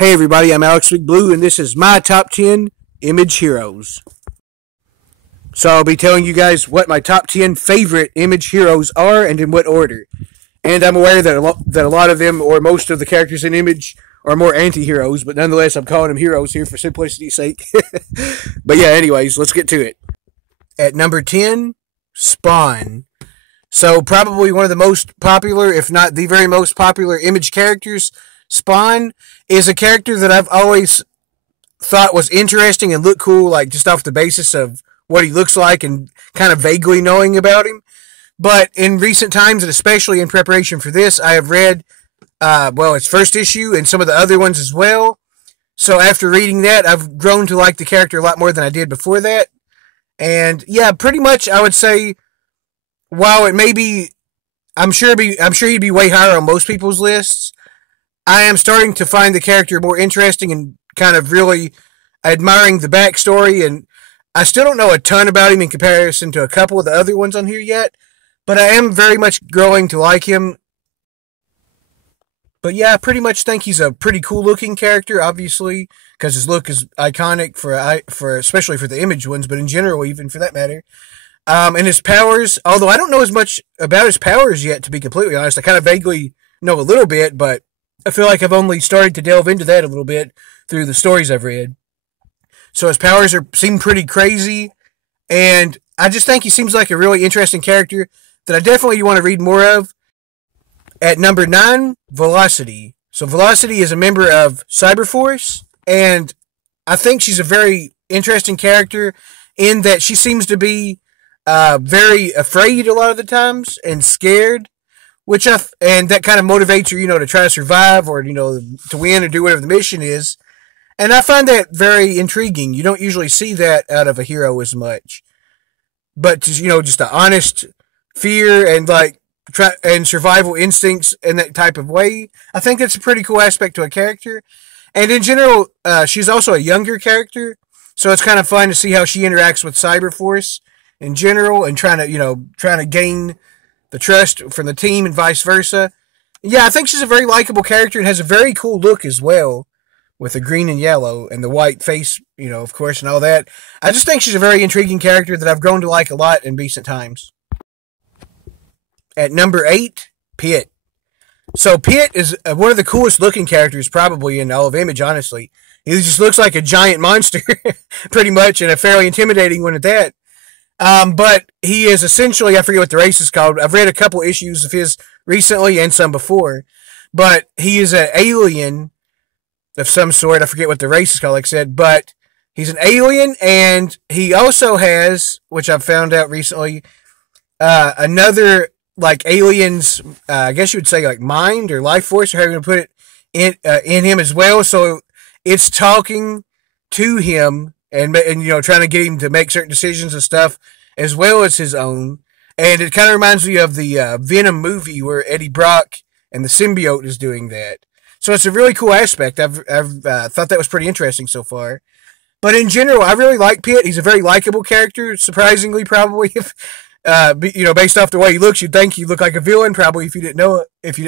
Hey everybody, I'm Alex Big Blue, and this is my top 10 Image Heroes. So I'll be telling you guys what my top 10 favorite Image Heroes are and in what order. And I'm aware that a lot of them, or most of the characters in Image, are more anti-heroes, but nonetheless I'm calling them heroes here for simplicity's sake. But yeah, anyways, let's get to it. At number 10, Spawn. So probably one of the most popular, if not the very most popular Image characters. Spawn is a character that I've always thought was interesting and looked cool, like just off the basis of what he looks like and kind of vaguely knowing about him. But in recent times, and especially in preparation for this, I have read, its first issue and some of the other ones as well. So after reading that, I've grown to like the character a lot more than I did before that. And yeah, pretty much I would say, while it may be, I'm sure he'd be way higher on most people's lists, I am starting to find the character more interesting and kind of really admiring the backstory. And I still don't know a ton about him in comparison to a couple of the other ones on here yet, but I am very much growing to like him. But yeah, I pretty much think he's a pretty cool looking character, obviously, because his look is iconic for especially for the Image ones, but in general, even for that matter. And his powers, although I don't know as much about his powers yet, to be completely honest. I kind of vaguely know a little bit, but I feel like I've only started to delve into that a little bit through the stories I've read. So his powers seem pretty crazy, and I just think he seems like a really interesting character that I definitely want to read more of. At number 9, Velocity. So Velocity is a member of Cyberforce, and I think she's a very interesting character in that she seems to be very afraid a lot of the times and scared. And that kind of motivates her, to try to survive or, to win or do whatever the mission is. And I find that very intriguing. You don't usually see that out of a hero as much. But, just the honest fear and, and survival instincts in that type of way, I think that's a pretty cool aspect to a character. And in general, she's also a younger character. So it's kind of fun to see how she interacts with Cyberforce in general and trying to gain the trust from the team and vice versa. Yeah, I think she's a very likable character and has a very cool look as well, with the green and yellow and the white face, of course, and all that. I just think she's a very intriguing character that I've grown to like a lot in recent times. At number 8, Pit. So Pit is one of the coolest looking characters probably in all of Image, honestly. He just looks like a giant monster, pretty much, and a fairly intimidating one at that. But he is essentially, I forget what the race is called. I've read a couple issues of his recently and some before. But he is an alien of some sort. I forget what the race is called, like I said. But he's an alien, and he also has, which I've found out recently, another, alien's, I guess you would say, mind or life force, or however you put it, in him as well. So it's talking to him and trying to get him to make certain decisions and stuff, as well as his own. And it kind of reminds me of the Venom movie where Eddie Brock and the symbiote is doing that. So it's a really cool aspect. I've thought that was pretty interesting so far. But in general, I really like Pit. He's a very likable character, surprisingly, probably. If based off the way he looks, you'd think he looked like a villain, probably if you didn't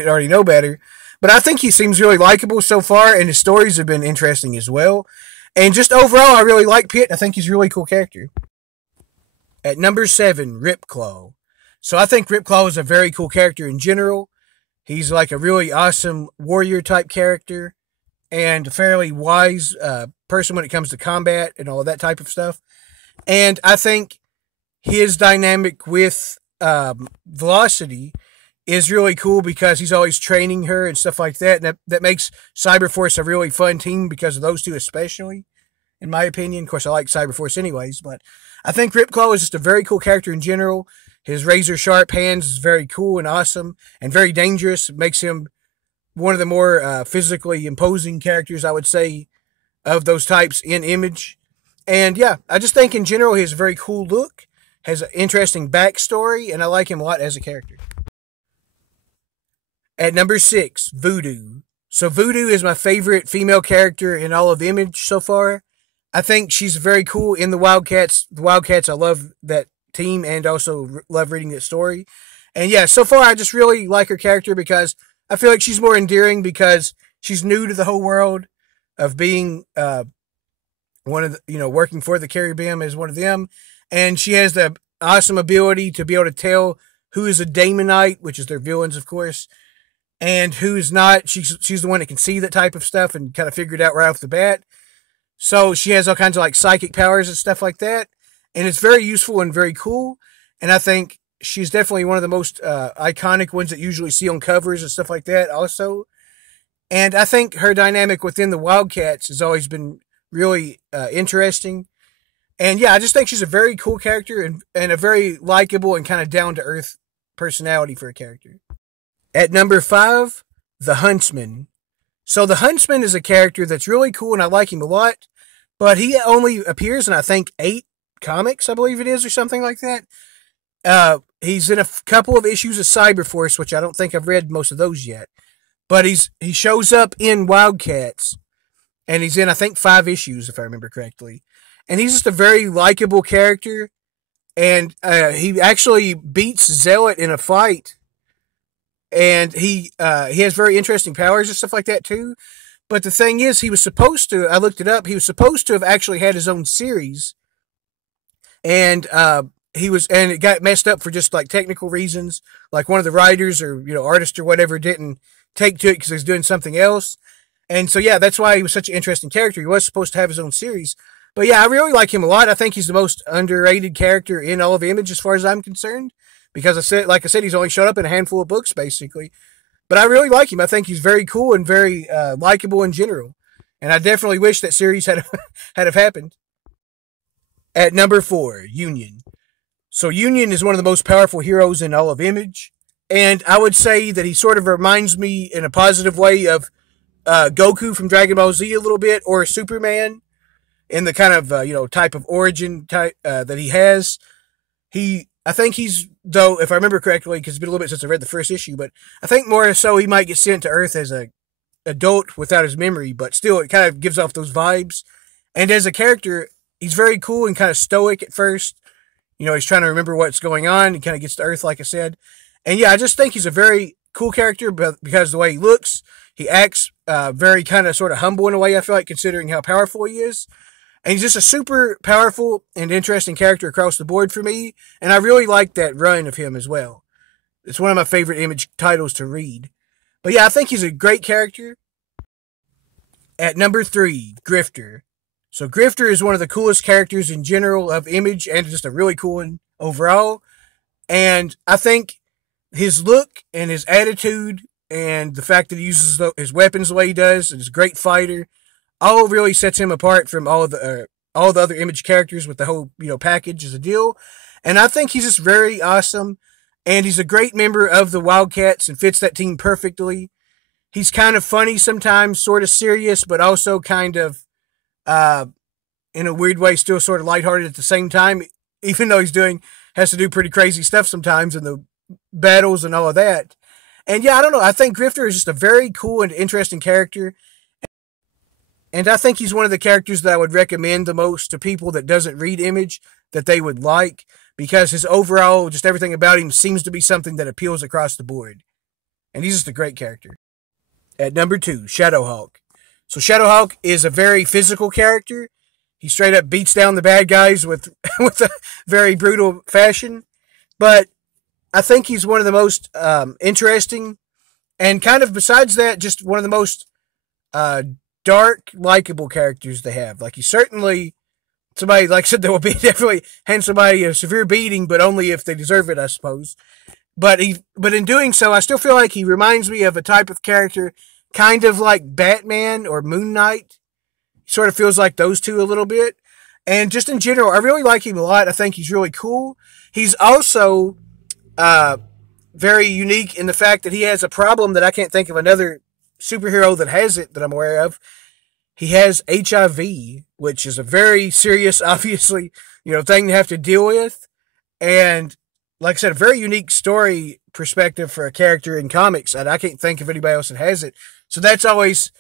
already know better. But I think he seems really likable so far, and his stories have been interesting as well. And just overall, I really like Pit. I think he's a really cool character. At number 7, Ripclaw. So I think Ripclaw is a very cool character in general. He's like a really awesome warrior type character and a fairly wise person when it comes to combat and all that type of stuff. And I think his dynamic with Velocity is really cool because he's always training her and stuff like that. And that makes Cyberforce a really fun team because of those two especially, in my opinion. Of course, I like Cyberforce anyways, but I think Ripclaw is just a very cool character in general. His razor-sharp hands is very cool and awesome and very dangerous. It makes him one of the more physically imposing characters, I would say, of those types in Image. And yeah, I just think in general he has a very cool look, has an interesting backstory, and I like him a lot as a character. At number 6, Voodoo. So Voodoo is my favorite female character in all of the Image so far. I think she's very cool in the Wildcats. The Wildcats, I love that team and also love reading that story. And yeah, so far I just really like her character because I feel like she's more endearing because she's new to the whole world. of being one of the, working for the Caribbean as one of them, and she has the awesome ability to be able to tell who is a Daemonite, which is their villains, of course, and who's not. She's the one that can see that type of stuff and kind of figure it out right off the bat. So she has all kinds of like psychic powers and stuff like that, and it's very useful and very cool. And I think she's definitely one of the most iconic ones that you usually see on covers and stuff like that. Also, and I think her dynamic within the Wildcats has always been really interesting. And yeah, I just think she's a very cool character and a very likable and kind of down to earth personality for a character. At number 5, the Huntsman. So the Huntsman is a character that's really cool and I like him a lot, but he only appears in I think 8 comics, I believe it is, or something like that. He's in a couple of issues of Cyberforce, which I don't think I've read most of those yet. But he shows up in Wildcats, and he's in I think 5 issues if I remember correctly. And he's just a very likable character, and he actually beats Zealot in a fight. And he has very interesting powers and stuff like that too. But the thing is, he was supposed to, I looked it up, he was supposed to have actually had his own series. And it got messed up for just like technical reasons. Like one of the writers or, artist or whatever didn't take to it because he was doing something else. And so, yeah, that's why he was such an interesting character. He was supposed to have his own series. But yeah, I really like him a lot. I think he's the most underrated character in all of Image as far as I'm concerned. Because like I said, he's only showed up in a handful of books, basically. But I really like him. I think he's very cool and very likable in general. And I definitely wish that series had have happened. At number 4, Union. So Union is one of the most powerful heroes in all of Image. And I would say that he sort of reminds me in a positive way of Goku from Dragon Ball Z a little bit, or Superman in the kind of, type of origin type that he has. I think he's, though, if I remember correctly, because it's been a little bit since I read the first issue, but I think more so he might get sent to Earth as a adult without his memory, but still it kind of gives off those vibes. And as a character, he's very cool and kind of stoic at first. He's trying to remember what's going on. He kind of gets to Earth, like I said. And yeah, I just think he's a very cool character because of the way he looks. He acts very kind of sort of humble in a way, I feel like, considering how powerful he is. And he's just a super powerful and interesting character across the board for me. And I really like that run of him as well. It's one of my favorite Image titles to read. But yeah, I think he's a great character. At number 3, Grifter. So Grifter is one of the coolest characters in general of Image, and just a really cool one overall. And I think his look and his attitude and the fact that he uses his weapons the way he does, and he's a great fighter, all really sets him apart from all the other Image characters with the whole, package as a deal. And I think he's just very awesome. And he's a great member of the Wildcats and fits that team perfectly. He's kind of funny sometimes, sort of serious, but also kind of, in a weird way, still sort of lighthearted at the same time, even though has to do pretty crazy stuff sometimes in the battles and all of that. And yeah, I don't know. I think Grifter is just a very cool and interesting character. And I think he's one of the characters that I would recommend the most to people that doesn't read Image, that they would like, because his overall, just everything about him seems to be something that appeals across the board. And he's just a great character. At number 2, Shadowhawk. So Shadowhawk is a very physical character. He straight up beats down the bad guys with a very brutal fashion. But I think he's one of the most interesting, and kind of besides that, just one of the most dark, likable characters they have. Like, he's certainly somebody, like I said, that will be definitely hand somebody a severe beating, but only if they deserve it, I suppose. But in doing so, I still feel like he reminds me of a type of character kind of like Batman or Moon Knight. Sort of feels like those two a little bit. And just in general, I really like him a lot. I think he's really cool. He's also very unique in the fact that he has a problem that I can't think of another superhero that has it that I'm aware of. He has HIV, which is a very serious, obviously, thing to have to deal with. And like I said, a very unique story perspective for a character in comics, and I can't think of anybody else that has it. So that's always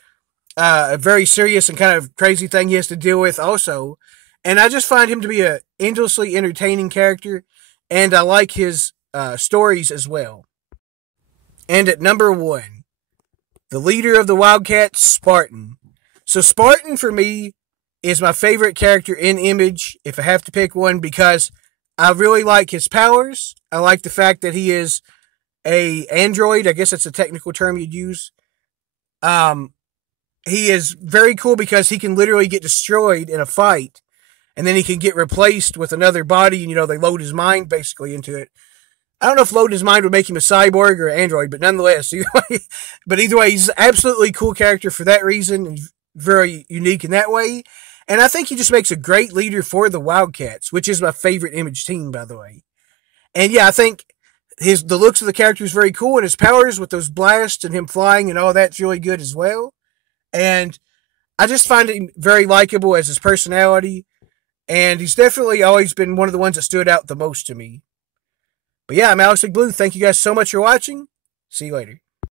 a very serious and kind of crazy thing he has to deal with also. And I just find him to be a endlessly entertaining character, and I like his stories as well. And at number 1, the leader of the Wildcats, Spartan. So Spartan for me is my favorite character in Image, if I have to pick one, because I really like his powers. I like the fact that he is a android. I guess that's a technical term you'd use. Um, he is very cool because he can literally get destroyed in a fight, and then he can get replaced with another body, and they load his mind basically into it. I don't know if loading his mind would make him a cyborg or an android, but nonetheless, either way, he's an absolutely cool character for that reason, and very unique in that way. And I think he just makes a great leader for the Wildcats, which is my favorite Image team, by the way. And yeah, I think the looks of the character is very cool, and his powers with those blasts and him flying and all that's really good as well. And I just find him very likable as his personality, and he's definitely always been one of the ones that stood out the most to me. But yeah, I'm Alex Blue. Thank you guys so much for watching. See you later.